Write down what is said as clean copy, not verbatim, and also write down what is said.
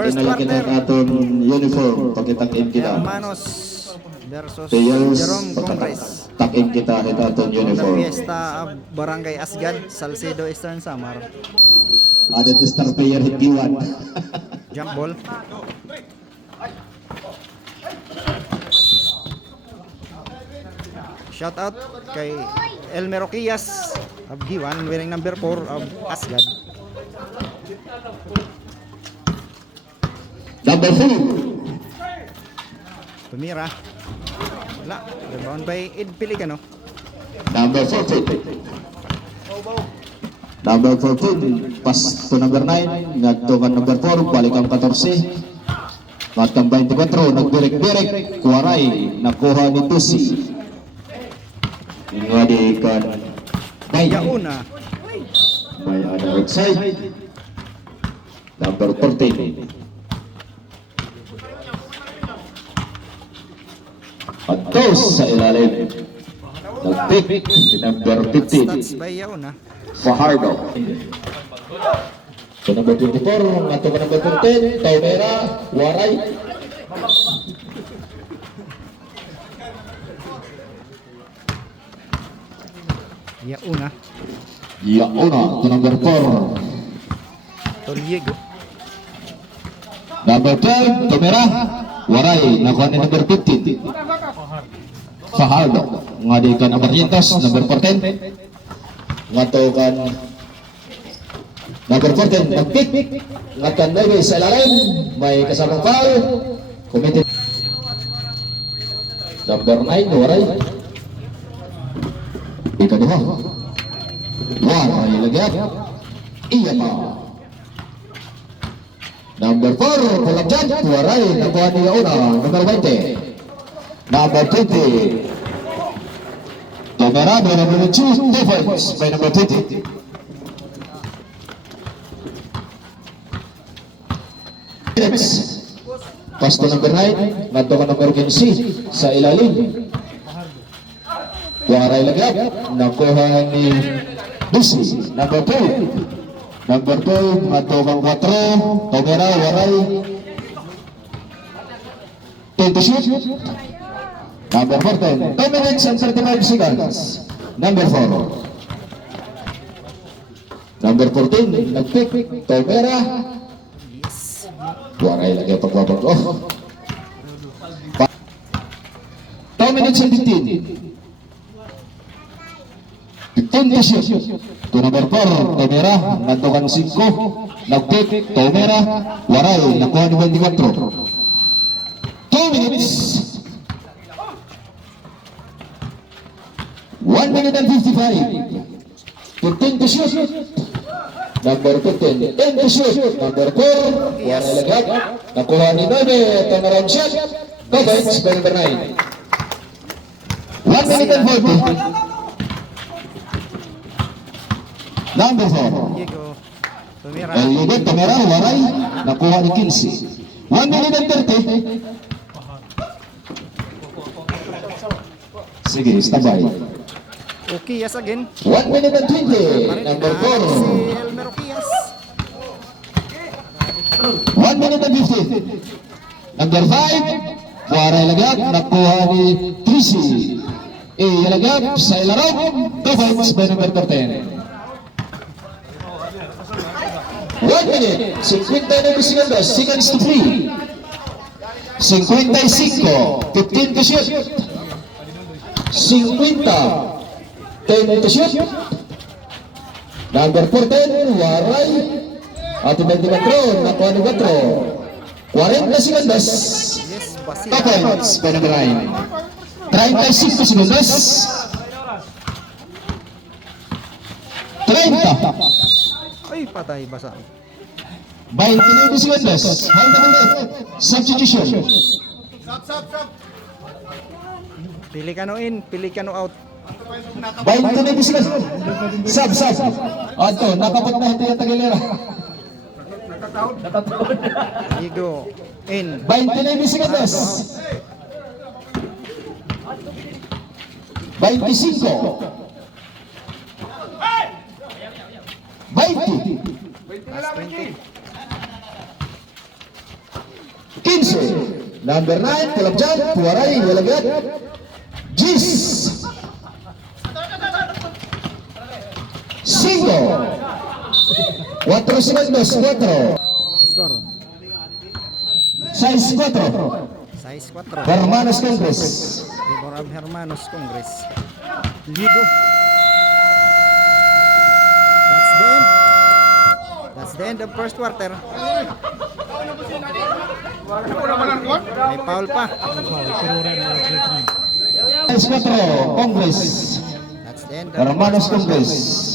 First kinalaki quarter. ng aton uniform. Pagkitakin kita. Hermanos versus Players, Jerome Congress. takin kita kita aton The uniform. Fiesta of Barangay Asgad, Salcedo, Eastern Samar. Adat star player Hitiwan. Jump ball. Shout out kay Elmer Oquias of Giwan, wearing number 4 of Asgad. Number 4. Tumira. Wala. Rebound by Ed Pelicano. Number 14. Number 14. Pass to number 9. Ngadto kan number 4. Balik ang 14. Matang 24. Nagbirik-birik. Kuwaray. Nakuha ni Tusi. Ingadikan. Yauna. May other outside. Number 14. Atos sa ilalim. Nag-pick si number 15. Stats by Yauna. Fajardo. So number 24, ato ka number 14, Taumera, Waray. Yauna. Yauna, to number 4. Toriego. Number 12, Taumera, Waray. Nakuha ni number 15. Fajardo. Ngadikan Abarrientos, number 14. Ngatukan number 14, nag-pick. Ngatan lagi sa ilalim. May kasamang foul. Committed. Number 9, Waray. Ikaduha. Waray lagi. Iya pa. Number 4, pulang dyan. Waray. Nakuha ni Yauna. Number 20. Number 20. Taumera by number 2. Defense by number 20. Pass to number 9. Ngadto ka number 15 sa ilalim. Waray lagap. Nakuha ni Dusi. Number 2. Number 2. Ngadto kang 4. Taumera, Waray. 10 to shoot. Number 14. 2 minutes and 35 seconds. Number 4. Number 14. Nag-pick. Taumera. Waray lagi pagbabag. 2 minutes and 15. 15 to shoot. To number 4. Taumera. Nantukan 5. Nag-pick. Taumera. Waray. Nakuha ni 24. 2 minutes. 1 minute and 55. 15 to shoot. Number 15. 10 to shoot. Number 4. Waray lagap. Nakuha ni 9. Turnaround shot. Coverage by number 9. 1 minute and 40. Number 4. Diego. Tumira. El Ligot, Taumera, Waray. Nakuha ni 15. 1 minute and 30. Sige, stabay. Oquias again. 1 minute and 20. Number 4. Si Elmer Oquias. 1 minute and 15. Number 5. Waray lagap. Nakuha ni Trisi. Lagap sa ilarong. Defense by number 13. 1 minute. 59 seconds. Seconds to free. 55. 15 to shoot. 50. 10 to shoot. Number 14, Waray. Ato 24, nakuha ni 4. 40 segundos. Yes, Basil. Points by number 9. 35 segundos. 30. Ay, patay basa. 29 segundos. Hold on. Substitution. Pelicano in, Pelicano out. 29 segundos. Sub. Ato, nakapot na hindi yung tagilera. Diego in. 29 segundos. 25. 20. Last 20. 15. Number 9, Kalabjan, Puwaray, Walagat. Gis. 5. 4 segundos, 4. Score. 6-4. 6-4. Hermanos Congress. Favor of Hermanos Congress. Ligo. That's the end of first quarter. May foul pa. 6-4, Congress. That's the end of Hermanos Congress.